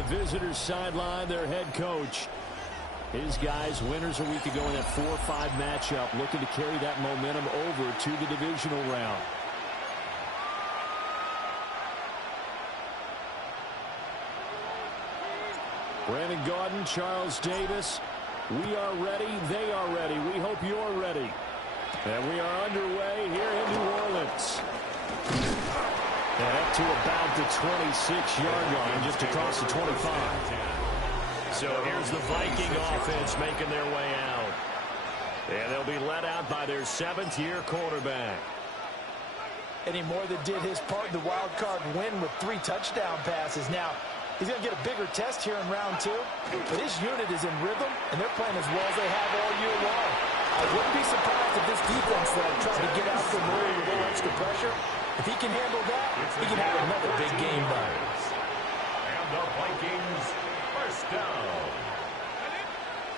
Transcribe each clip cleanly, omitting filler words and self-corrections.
the visitors sideline, their head coach. His guys, winners a week ago in that 4-5 matchup, looking to carry that momentum over to the divisional round. Brandon Gaudin, Charles Davis. We are ready. They are ready. We hope you're ready. And we are underway here in New Orleans. And up to about the 26-yard line, just across the 25. So here's the Viking offense making their way out. And they'll be led out by their 7th-year quarterback. And he more than did his part in the wild card win with 3 touchdown passes. Now, he's going to get a bigger test here in round 2. But his unit is in rhythm, and they're playing as well as they have all year long. I wouldn't be surprised if this defense, though, tried to get after Murray with a little extra pressure. If he can handle that, he can have another big game, though. And the Vikings, first down.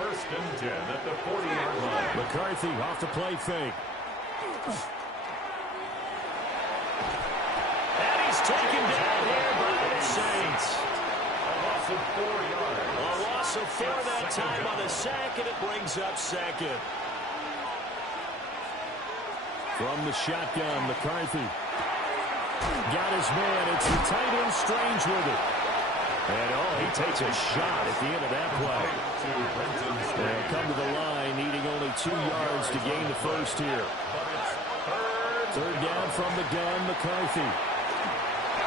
First and 10 at the 40-yard line. McCarthy off the play fake. And he's taken down here by the Saints. A loss of 4 yards. A loss of 4 that time on the sack, and it brings up second. From the shotgun, McCarthy. Got his man. It's the tight end Strange with it. And, he takes a shot at the end of that play. They'll come to the line, needing only 2 yards to gain the first here. Third down from the gun, McCarthy.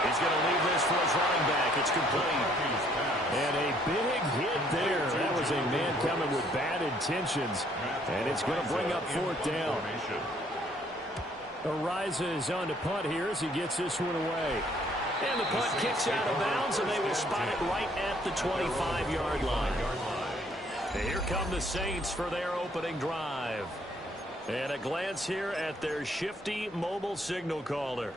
He's going to leave this for his running back. It's complete. And a big hit there. That was a man coming with bad intentions. And it's going to bring up 4th down. Arises on to punt here as he gets this one away. And the punt kicks out of bounds, and they will spot it right at the 25-yard line. And here come the Saints for their opening drive. And a glance here at their shifty mobile signal caller.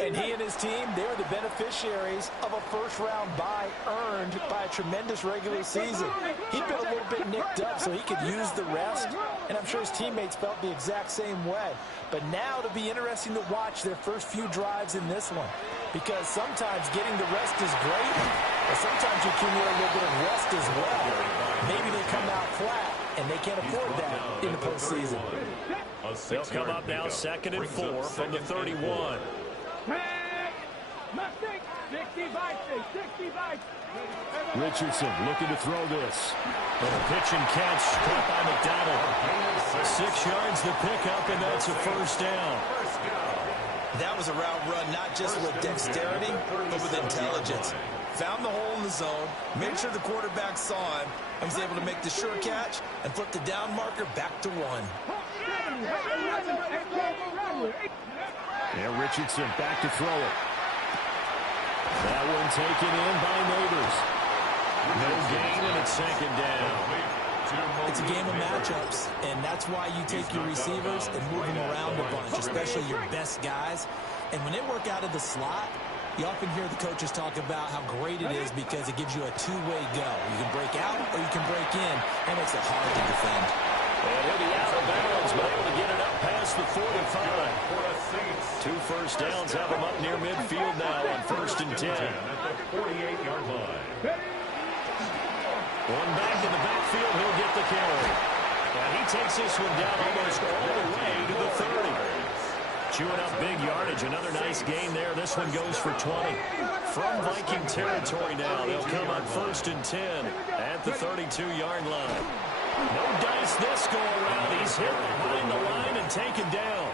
And he and his team, they were the beneficiaries of a first-round bye earned by a tremendous regular season. He'd been a little bit nicked up, so he could use the rest, and I'm sure his teammates felt the exact same way. But now it'll be interesting to watch their first few drives in this one, because sometimes getting the rest is great, but sometimes you accumulate a little bit of rest as well. Maybe they come out flat, and they can't afford that in the postseason. They'll come up now 2nd and 4 from the 31. Richardson looking to throw this. Pitch and catch caught by McDonald. 6 yards the pickup, and that's a first down. That was a route run not just with dexterity, but with intelligence. Found the hole in the zone, made sure the quarterback saw him, and was able to make the sure catch and flip the down marker back to 1. And Richardson back to throw it. That one taken in by Neighbors. No gain, and it's 2nd down. It's a game of matchups, and that's why you take your receivers and move them around a bunch, especially your best guys. And when they work out of the slot, you often hear the coaches talk about how great it is because it gives you a two-way go. You can break out or you can break in. That makes it hard to defend. And he'll be out of bounds, but able to get it up past the 45. 2 first downs have him up near midfield now on 1st and 10. At the 48-yard line. One back in the backfield, he'll get the carry. And he takes this one down almost all the way to the 30. Chewing up big yardage. Another nice gain there. This one goes for 20. From Viking territory now, they'll come on 1st and 10 at the 32-yard line. No dice this go around. He's hit behind the line and taken down.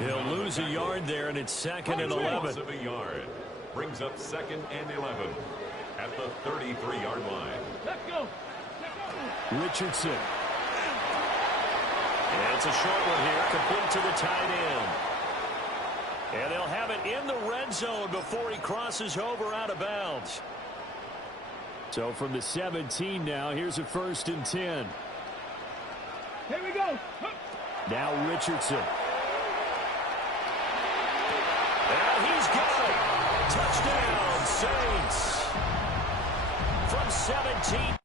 He'll lose a yard there, and it's 2nd and 11. Of a yard. Brings up 2nd and 11 at the 33-yard line. Let's go. Richardson. And it's a short one here, complete to the tight end. And they'll have it in the red zone before he crosses over out of bounds. So from the 17 now, here's a 1st and 10. Here we go. Now Richardson. And he's got it. Touchdown, Saints. From 17.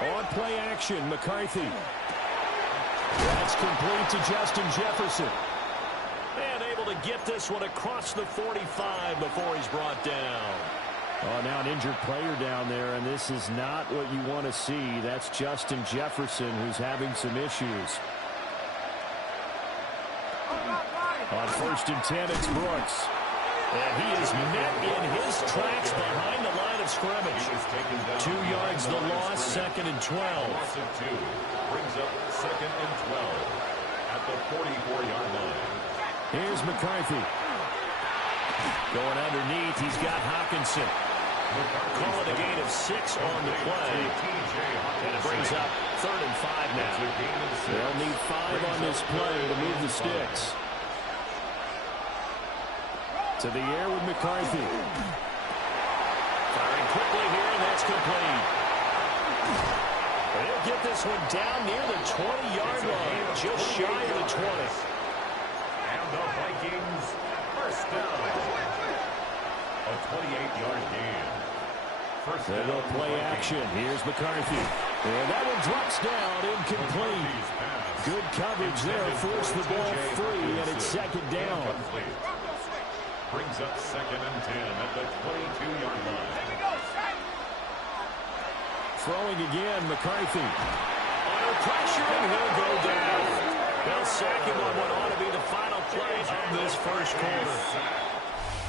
On play action, McCarthy. That's complete to Justin Jefferson. And able to get this one across the 45 before he's brought down. Oh, now an injured player down there, and this is not what you want to see. That's Justin Jefferson, who's having some issues. On 1st and 10, it's Brooks. And he is met in his tracks behind the line of scrimmage. 2 yards the loss, 2nd and 12. Loss of 2 brings up 2nd and 12 at the 44-yard line. Here's McCarthy. Going underneath, he's got Hawkinson. Call it a gain of 6 on the play. And it brings up 3rd and 5 now. They'll need 5 on this play to move the sticks. To the air with McCarthy. Firing quickly here, and that's complete. They'll get this one down near the 20-yard line, just shy of the 20. And the Vikings first down. A 28-yard gain. They will play action. Here's McCarthy. And that one drops down, incomplete. Good coverage there, forced the ball free, and it's 2nd down. Brings up 2nd and 10 at the 22-yard line. Throwing again, McCarthy. Under pressure, and he'll go down. They'll sack him on what ought to be the final play of this first quarter.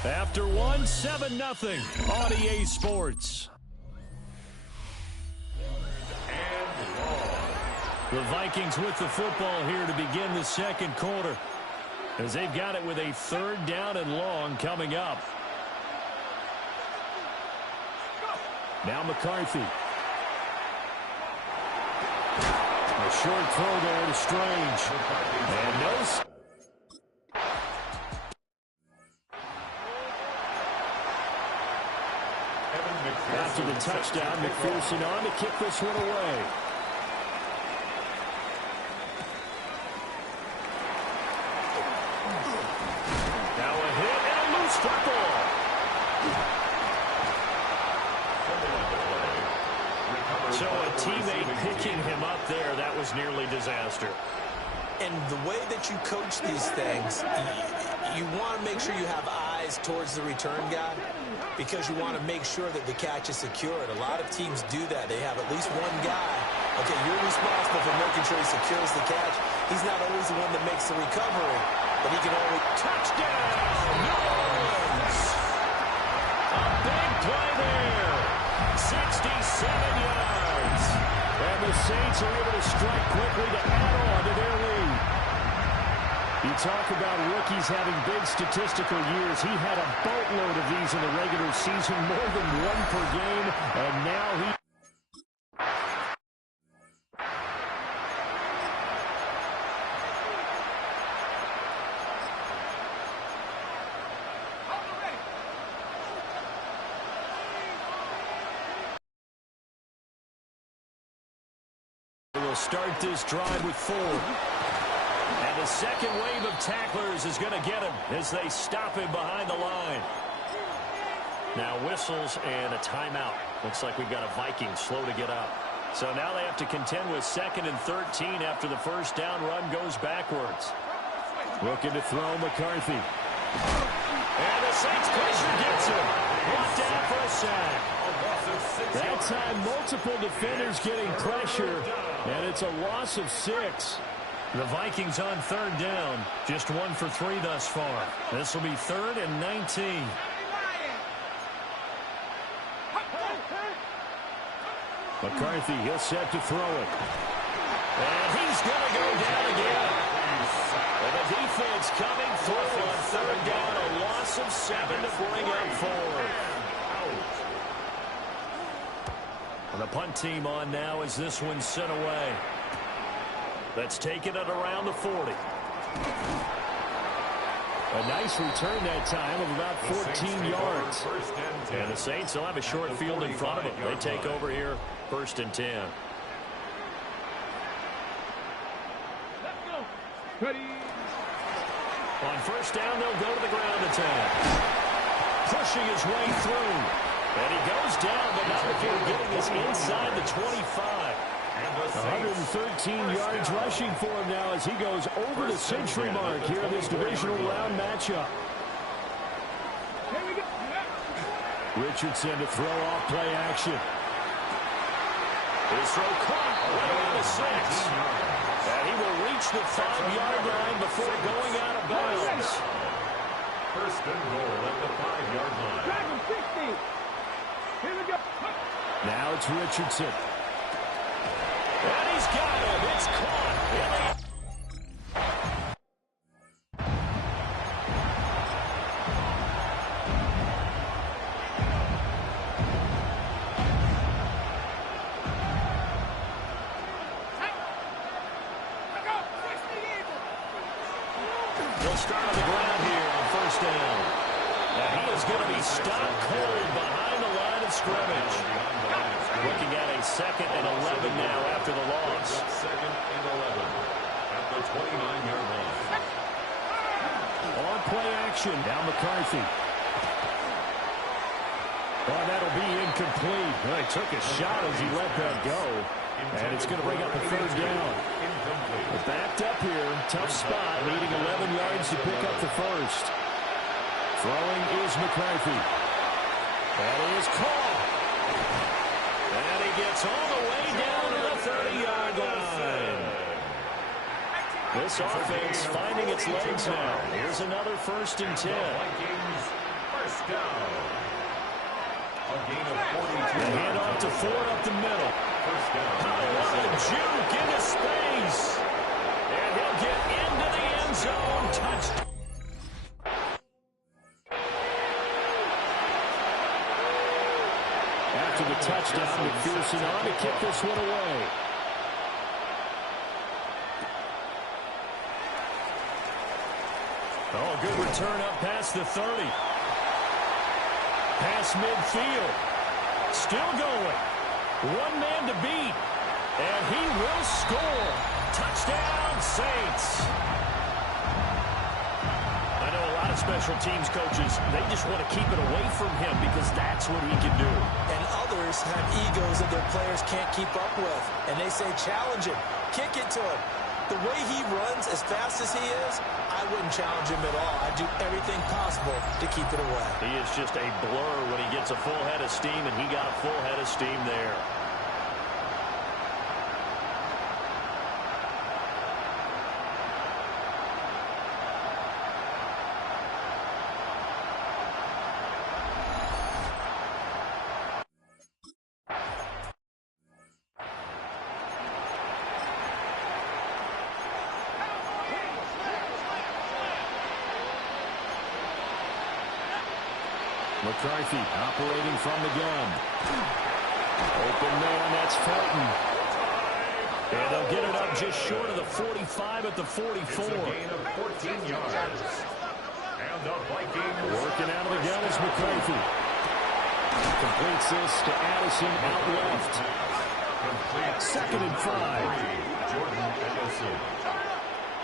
After 1, 7-0 on EA Sports. The Vikings with the football here to begin the second quarter, as they've got it with a 3rd down and long coming up. Now McCarthy. A short throw there to Strange. And no. After the touchdown, McPherson on to kick this one away. Now a hit and a loose football. So a teammate picking him up there, that was nearly disaster. And the way that you coach these things, you want to make sure you have eyes towards the return guy, because you want to make sure that the catch is secured. A lot of teams do that. They have at least one guy. Okay, you're responsible for making sure he secures the catch. He's not always the one that makes the recovery, but he can always... Touchdown! New Orleans! A big play there. 67 yards. And the Saints are able to strike quickly to add on to their lead. You talk about rookies having big statistical years. He had a boatload of these in the regular season, more than 1 per game, and now he... Will start this drive with 4. And the second wave of tacklers is going to get him as they stop him behind the line. Now whistles and a timeout. Looks like we've got a Viking slow to get up. So now they have to contend with 2nd and 13 after the first down run goes backwards. Looking to throw McCarthy. And the Saints pressure gets him. Brought down for a sack. That time, multiple defenders getting pressure, and it's a loss of 6. The Vikings on 3rd down, just 1 for 3 thus far. This will be 3rd and 19. McCarthy, he'll set to throw it. And he's going to go down again. And the defense coming through on 3rd down, a loss of 7 to bring up 4. The punt team on now as this one's sent away. Let's take it at around the 40. A nice return that time of about 14 yards. And the Saints will have a short field in front of them. They take over here, 1st and 10. On 1st down, they'll go to the ground attack. Pushing his way through. And he goes down, but not indicated getting us inside the 25. 113 yards rushing for him now as he goes over the century mark here in this divisional round matchup. Richardson to throw off play action. His throw caught right around the 6. And he will reach the 5-yard line before going out of bounds. First and goal at the 5-yard line. Here we go. Now it's Richardson. And he's got him. It's caught. They'll start on the ground here on first down. And he is going to be stopped cold behind the line of scrimmage. Looking at a 2nd and 11 now after the loss. 2nd and 11 at the 29-yard line. On play action. Now McCarthy. Oh, that'll be incomplete. Well, he took a shot as he let that go. And it's going to bring up a 3rd down. We're backed up here. Tough spot. Needing 11 yards to pick up the first. Throwing is McCarthy. That is caught. And he gets all the way down to the 30-yard line. This offense finding its legs now. Here's another 1st and 10. First down. A gain of 42. The handoff to Ford up the middle. First down. What a juke into space. And he'll get into the end zone. Touchdown. After the touchdown, McPherson on to kick this one away. Oh, good return up past the 30. Past midfield. Still going. One man to beat. And he will score. Touchdown, Saints. I know a lot of special teams coaches, they just want to keep it away from him because that's what he can do. And others have egos that their players can't keep up with. And they say, challenge him. Kick it to him. The way he runs as fast as he is, I wouldn't challenge him at all. I'd do everything possible to keep it away. He is just a blur when he gets a full head of steam, and he got a full head of steam there. McCarthy operating from the gun. Open man, that's Felton. And they'll get it up just short of the 45 at the 44. It's a gain of 14 yards. And the Vikings working out of the gun is McCarthy. Completes this to Addison out left. 2nd and 5. Jordan Addison.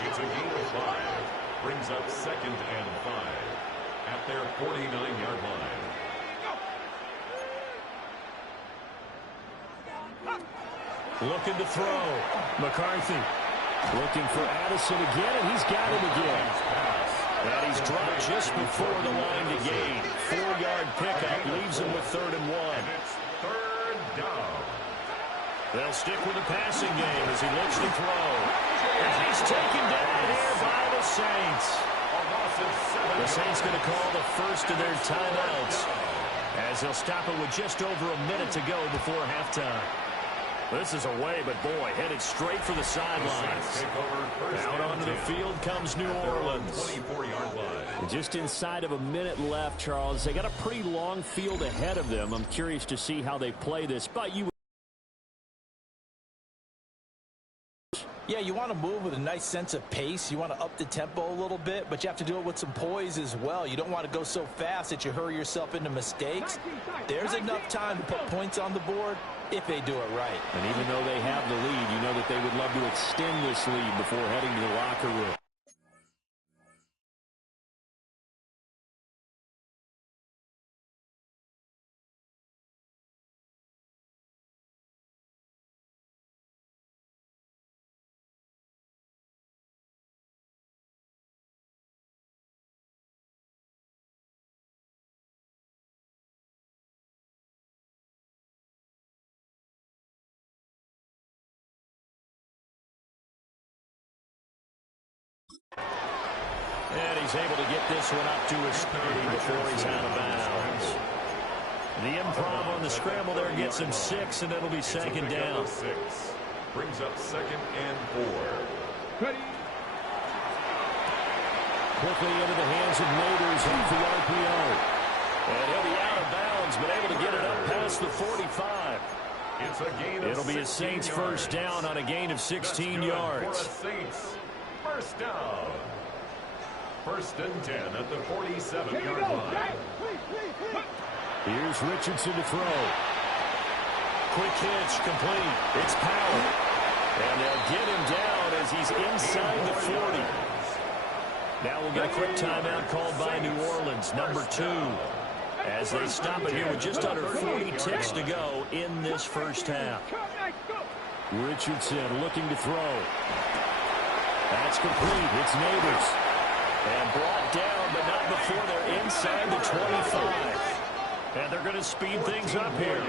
It's a gain of 5. Brings up 2nd and 5. At their 49-yard line. Looking to throw. McCarthy looking for Addison again, and he's got him again. And he's dropped just before the line to gain. 4-yard pickup leaves him with 3rd and 1. And it's 3rd down. They'll stick with the passing game as he looks to throw. And he's taken down here by the Saints. The Saints going to call the first of their timeouts as they'll stop it with just over a minute to go before halftime. This is away, but boy, headed straight for the sidelines. Out onto the field comes New Orleans. 24-yard line. Just inside of a minute left, Charles. They got a pretty long field ahead of them. I'm curious to see how they play this, but you. Yeah, you want to move with a nice sense of pace. You want to up the tempo a little bit, but you have to do it with some poise as well. You don't want to go so fast that you hurry yourself into mistakes. There's enough time to put points on the board if they do it right. And even though they have the lead, you know that they would love to extend this lead before heading to the locker room. And he's able to get this one up to his 30 before he's out of bounds. The improv on the scramble there gets him 6, and it'll be second down. 6 brings up 2nd and 4. Quickly into the hands of Neighbors off the RPO. And he'll be out of bounds, but able to get it up past the 45. It's a gain of It'll be a Saints first down on a gain of 16 yards. For a Saints first down. 1st and 10 at the 47-yard line. Here's Richardson to throw. Quick hitch, complete. It's Power. And they'll get him down as he's inside the 40. Now we'll get a quick timeout called by New Orleans, number 2. As they stop it here with just under 40 ticks to go in this first half. Richardson looking to throw. That's complete. It's Neighbors. And brought down, but not before they're inside the 25. And they're going to speed things up here.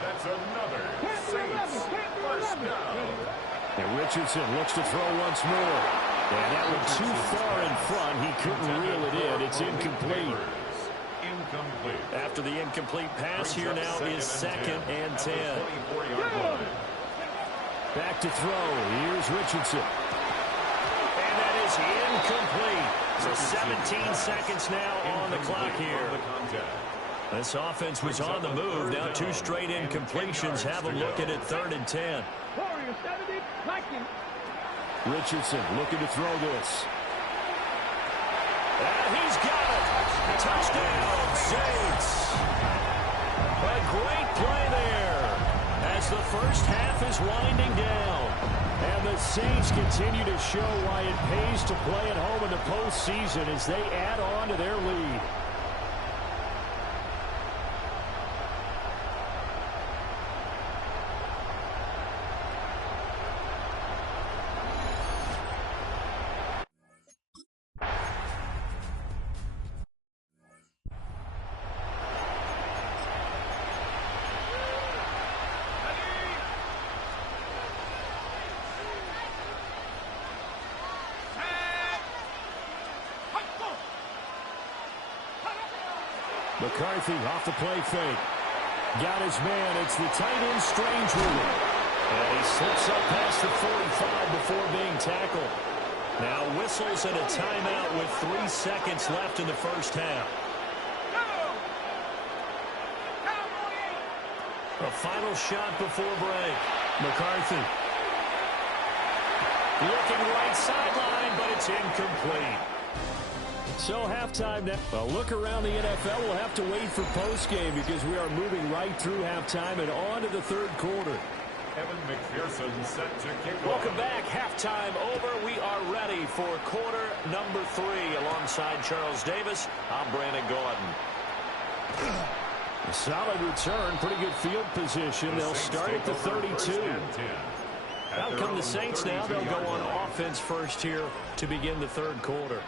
That's another Saints first down. And Richardson looks to throw once more. And that one too far in front. He couldn't reel it in. It's incomplete. After the incomplete pass, here now is 2nd and 10. Back to throw. Here's Richardson. And that is incomplete. So 17 seconds now on the clock here. This offense was on the move. Now 2 straight incompletions have them looking at 3rd and 10. Richardson looking to throw this. And he's got it. Touchdown, Saints. A great play there as the first half is winding down. And the Saints continue to show why it pays to play at home in the postseason as they add on to their lead. McCarthy off the play fake. Got his man. It's the tight end Strange with it. And he slips up past the 45 before being tackled. Now whistles and a timeout with 3 seconds left in the first half. A final shot before break. McCarthy. Looking right sideline, but it's incomplete. So halftime now. A look around the NFL. We'll have to wait for postgame because we are moving right through halftime and on to the 3rd quarter. Evan McPherson set to kick off. Welcome back. Halftime over. We are ready for quarter number 3. Alongside Charles Davis, I'm Brandon Gordon. A solid return. Pretty good field position. They'll start at the 32. Out come the Saints now. They'll go on offense first here to begin the 3rd quarter.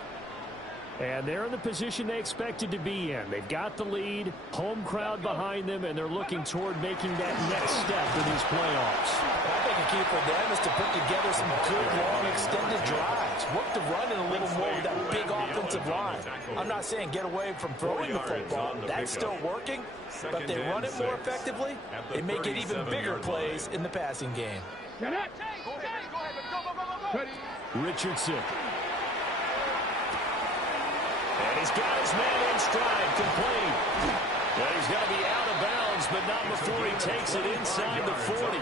And they're in the position they expected to be in. They've got the lead, home crowd behind them, and they're looking toward making that next step in these playoffs. I think the key for them is to put together some good, long, extended drives. Work the run in a little more with that big offensive line. I'm not saying get away from throwing the football. That's still working. But if they run it more effectively, they may get even bigger plays in the passing game. Richardson. And he's got his man in stride, complete. And he's going to be out of bounds, but not before he takes it inside the 40.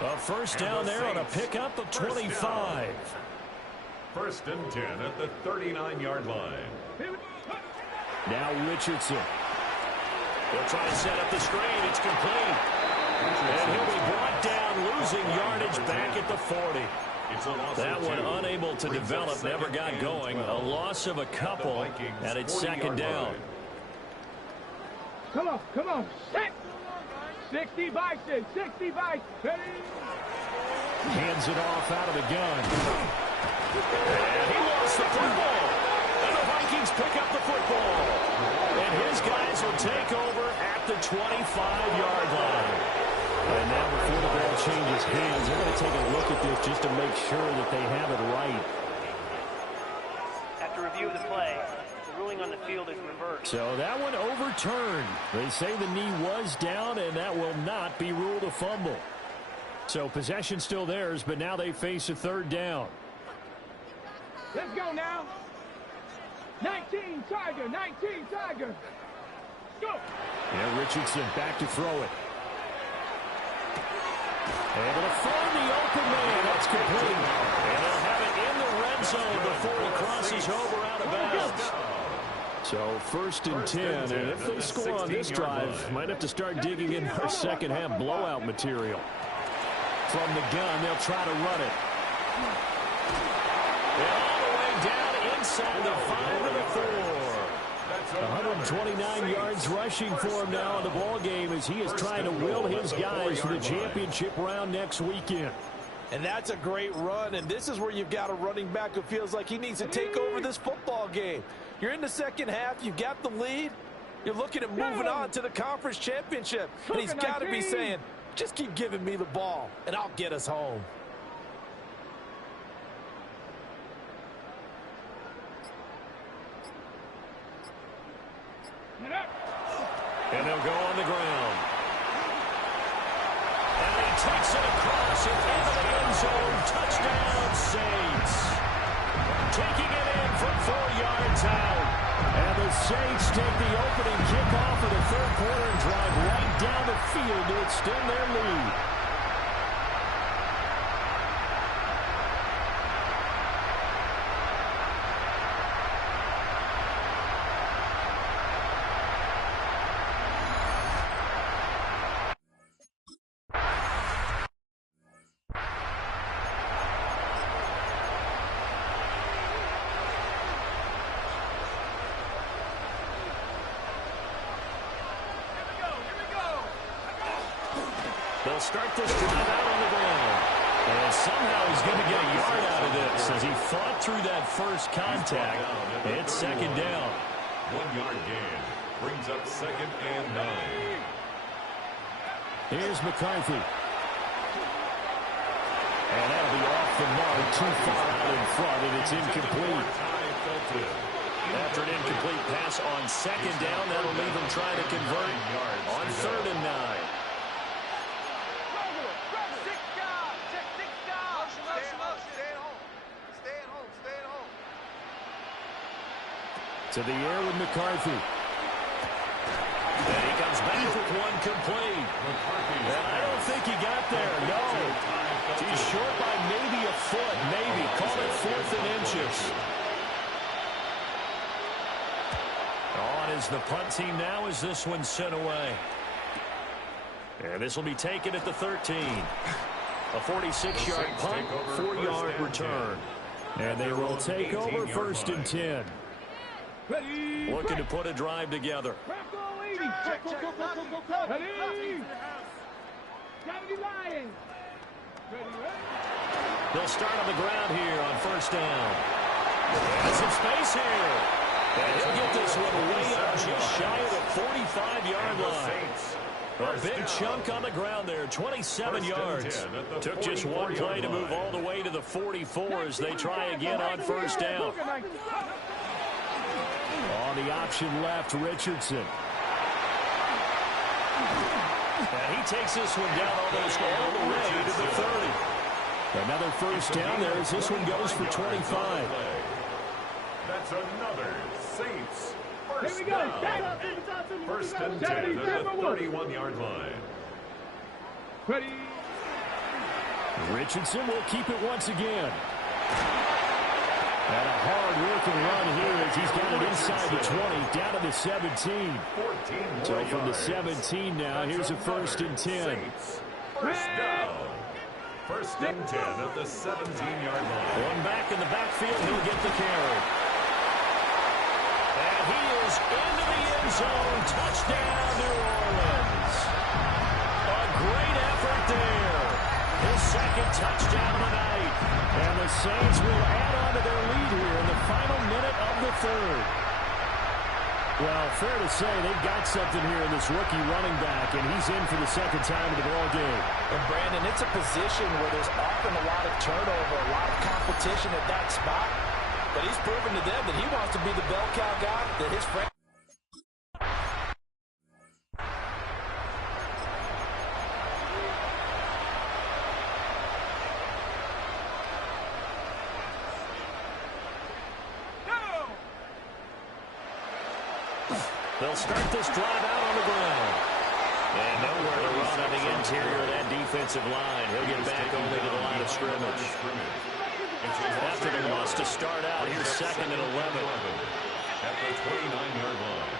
A first down there on a pickup of 25. 1st and 10 at the 39-yard line. Now Richardson. They'll try to set up the screen. It's complete. And he'll be brought down, losing yardage back at the 40. That one unable to develop, never got going. A loss of a couple, and it's 2nd down. Come on. 60 Bison, 60 Bison. Hands it off out of the gun. And he lost the football. And the Vikings pick up the football. And his guys will take over at the 25-yard line. And now before the ball changes hands, they're going to take a look at this just to make sure that they have it right. review of the play. The ruling on the field is reversed. So that one overturned. They say the knee was down, and that will not be ruled a fumble. So possession still theirs, but now they face a third down. Let's go now. 19 Tiger, 19 Tiger. Go. Yeah, Richardson back to throw it. Able to find the open man. That's complete. And they'll have it in the red zone before he crosses over out of bounds. So first and 10, and if they score on this drive, might have to start digging in our second half blowout material. From the gun, they'll try to run it. And all the way down inside the 5 and the 4. 129 yards rushing for him now in the ball game as he is trying to will his guys to the championship round next weekend. And that's a great run, and this is where you've got a running back who feels like he needs to take over this football game. You're in the second half, you've got the lead, you're looking at moving on to the conference championship, and he's got to be saying, just keep giving me the ball, and I'll get us home. And they'll go on the ground. And he takes it across and into the end zone. Touchdown, Saints. Taking it in from 4 yards out. And the Saints take the opening kickoff of the third quarter and drive right down the field to extend their lead. They'll start this drive out on the ground. And somehow he's going to get a yard out of this as he fought through that first contact. It's second down. 1 yard gain brings up second and 9. Here's McCarthy. And that'll be off the mark, too far out in front, and it's incomplete. After an incomplete pass on second down, that'll leave him trying to convert on third and 9. To the air with McCarthy. And he comes back with one complete. And I don't think he got there. No. He's short by maybe a foot. Maybe. Call it 4th and inches. On is the punt team now as this one's sent away. And this will be taken at the 13. A 46-yard punt, 4-yard return. And they will take over first and 10. Looking to put a drive together. They'll start on the ground here on first down. Has some space here. And he'll get this one way up just shy of the 45-yard line. A big chunk on the ground there, 27 yards. Took just one play to move all the way to the 44 as they try again on first down. On the option left, Richardson. And he takes this one down almost all the way to the 30. Another first down there as this one goes for 25. That's another Saints first down. First and 10 at the 31-yard line. Richardson will keep it once again. And a hard-working run here as he's got it inside the 20, down to the 17. So from the 17 now, here's a first and 10. First down. First and 10 at the 17-yard line. One back in the backfield, he'll get the carry. And he is into the end zone. Touchdown, New Orleans. A great effort there. His second touchdown of the night. And the Saints will add on to their lead here in the final minute of the third. Well, fair to say they've got something here in this rookie running back, and he's in for the second time in the ball game. And, Brandon, it's a position where there's often a lot of turnover, a lot of competition at that spot. but he's proven to them that he wants to be the bell cow guy that his friend. They'll start this drive out on the ground. And nowhere to run on the interior of that defensive line. He'll get back only to the line of scrimmage. After the loss to start out, here's 2nd and 11. At the 29-yard line.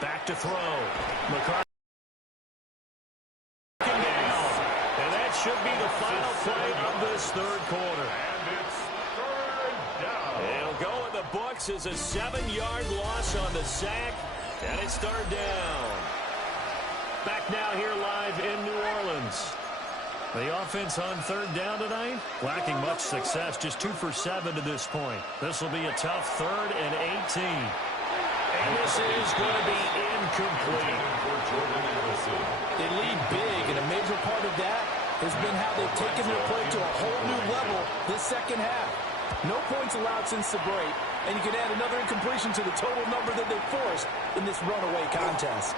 Back to throw. McCarthy down. And that should be the final play of this third quarter. And it's third down. It'll go in the books as a 7-yard loss on the sack. And it's third down. Back now here live in New Orleans. The offense on third down tonight, lacking much success, just 2 for 7 to this point. This will be a tough 3rd and 18. And this is going to be incomplete. They lead big, and a major part of that has been how they've taken their play to a whole new level this second half. No points allowed since the break, and you can add another incompletion to the total number that they forced in this runaway contest.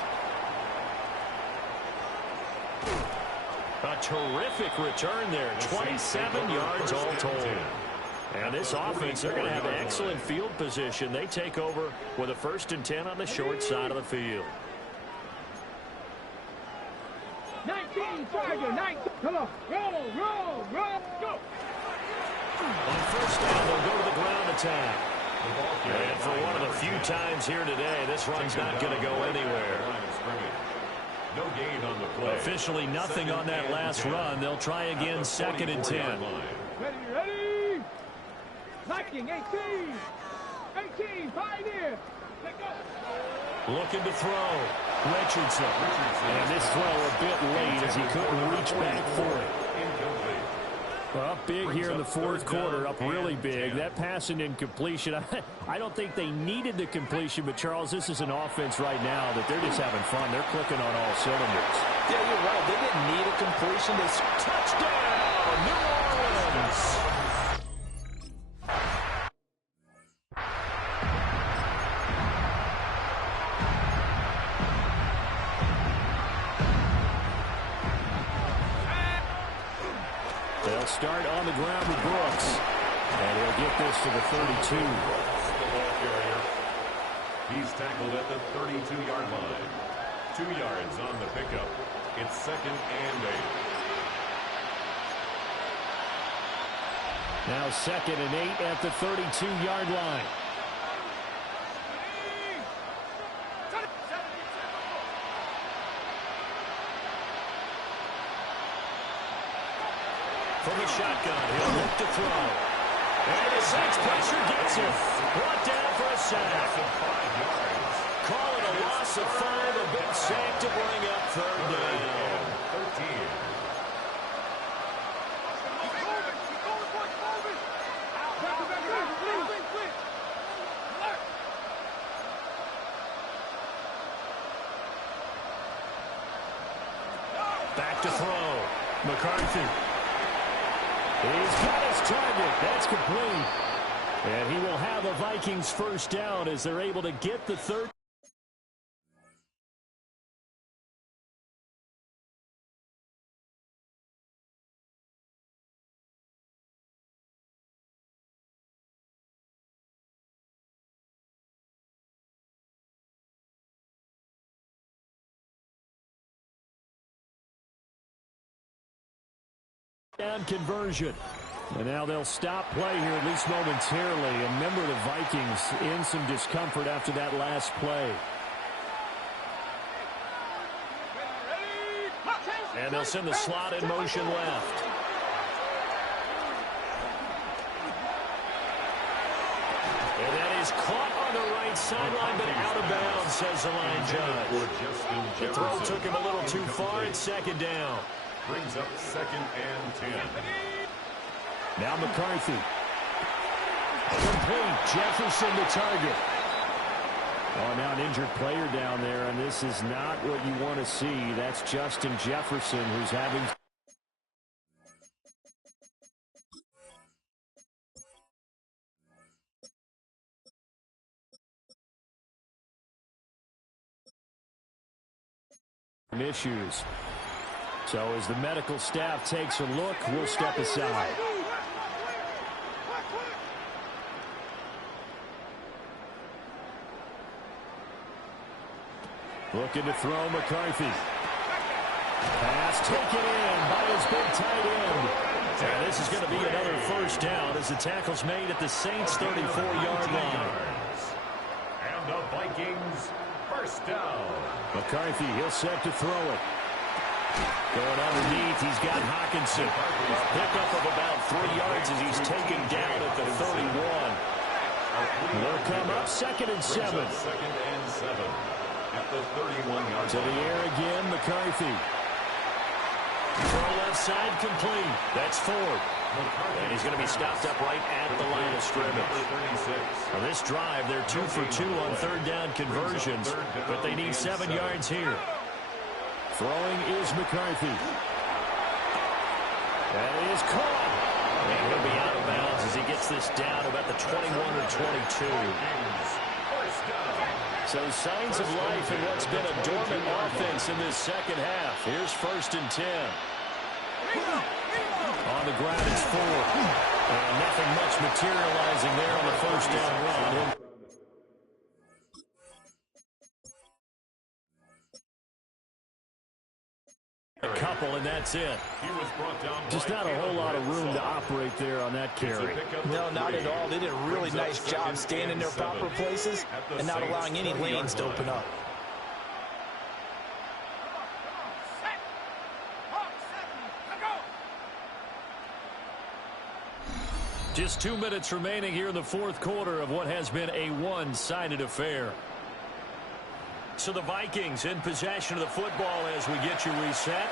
A terrific return there, 27 yards all told. And this offense, they're going to have excellent field position. They take over with a 1st and 10 on the short side of the field. 19, Tiger, 19. Come on, roll, go. On 1st down, they'll go to the ground attack. And for one of the few times here today, this run's not going to go anywhere. No gain on the play. Officially nothing on that last run. They'll try again, 2nd and 10. Ready. Liking 18, Pioneer. Let go. Looking to throw. Richardson. And this throw a bit late as he couldn't reach back for it. Well, up big here in the 4th quarter, up really big. That pass and incompletion, I don't think they needed the completion, but, Charles, this is an offense right now that they're just having fun. They're clicking on all cylinders. Yeah, you're right. They didn't need a completion. Touchdown, New Orleans! They'll start on the ground with Brooks. And he'll get this to the 32. The ball carrier. He's tackled at the 32-yard line. 2 yards on the pickup. It's 2nd and 8. Now 2nd and 8 at the 32-yard line. From the shotgun, he'll look to throw. And the sack's pressure gets him. Brought down for a sack. 5 yards. Call it a loss of 5, a big sack to bring up third down. 13. Back to throw. McCarthy. He's got his target. That's complete. And he will have the Vikings 1st down as they're able to get the 3rd. Down conversion. And now they'll stop play here, at least momentarily. And remember, the Vikings in some discomfort after that last play. And they'll send the slot in motion left. And that is caught on the right sideline, but out of bounds, says the line judge. The throw took him a little too far. It's 2nd down. Brings up 2nd and 10. Now McCarthy. Complete. Jefferson the target. Oh, now an injured player down there, and this is not what you want to see. That's Justin Jefferson, who's having issues. So as the medical staff takes a look, we'll step aside. Looking to throw McCarthy. Pass taken in by his big tight end. And this is going to be another first down as the tackle's made at the Saints' 34-yard line. And the Vikings first down. McCarthy, he'll set to throw it. Going underneath, he's got Hawkinson. Pickup of about 3 yards as he's taken down at the 31. They'll come up 2nd and 7. 2nd and 7 at the 31-yard To the air again, McCarthy. Throw left side complete. That's Ford. And he's going to be stopped up right at the line of scrimmage. Now this drive, they're 2 for 2 on 3rd down conversions, but they need 7 yards here. Throwing is McCarthy. That is caught. And he'll be out of bounds as he gets this down about the 21 or 22. So signs of life in what's been a dormant offense in this second half. Here's 1st and 10. On the ground, it's 4. And nothing much materializing there on the first down run. A couple, and that's it. Just not a whole lot of room to operate there on that carry. No, not at all. They did a really nice job staying in their proper places and not allowing any lanes to open up. Just 2 minutes remaining here in the 4th quarter of what has been a one-sided affair. So the Vikings in possession of the football as we get you reset.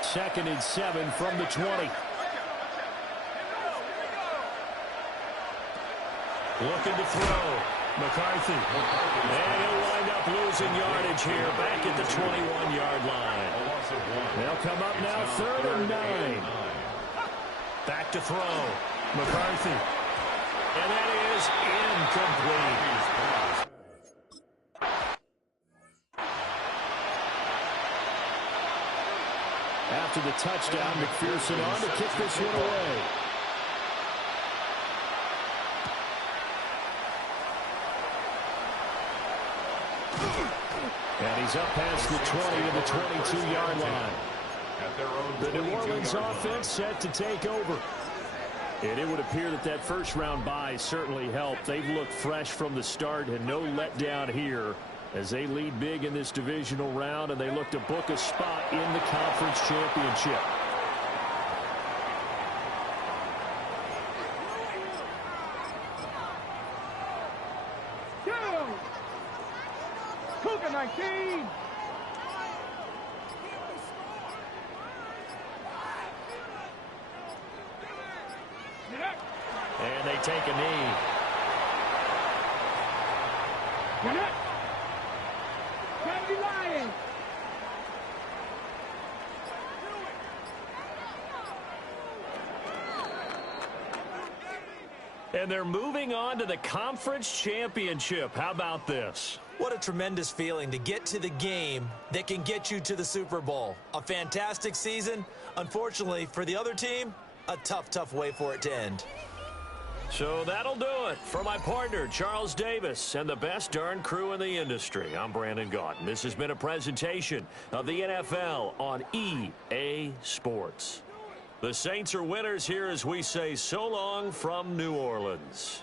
2nd and 7 from the 20. Looking to throw. McCarthy. And he'll wind up losing yardage here back at the 21-yard line. They'll come up now 3rd and 9. Back to throw. McCarthy. And that is incomplete. After the touchdown, McPherson on to kick this one away. And he's up past the 20 to the 22-yard line. The New Orleans offense set to take over. And it would appear that that first-round bye certainly helped. They've looked fresh from the start and no letdown here as they lead big in this divisional round, and they look to book a spot in the conference championship. Cougar 19. And they take a knee. And they're moving on to the conference championship. How about this? What a tremendous feeling to get to the game that can get you to the Super Bowl. A fantastic season. Unfortunately, for the other team, a tough way for it to end. So that'll do it. For my partner, Charles Davis, and the best darn crew in the industry, I'm Brandon Gaudin. This has been a presentation of the NFL on EA Sports. The Saints are winners here as we say so long from New Orleans.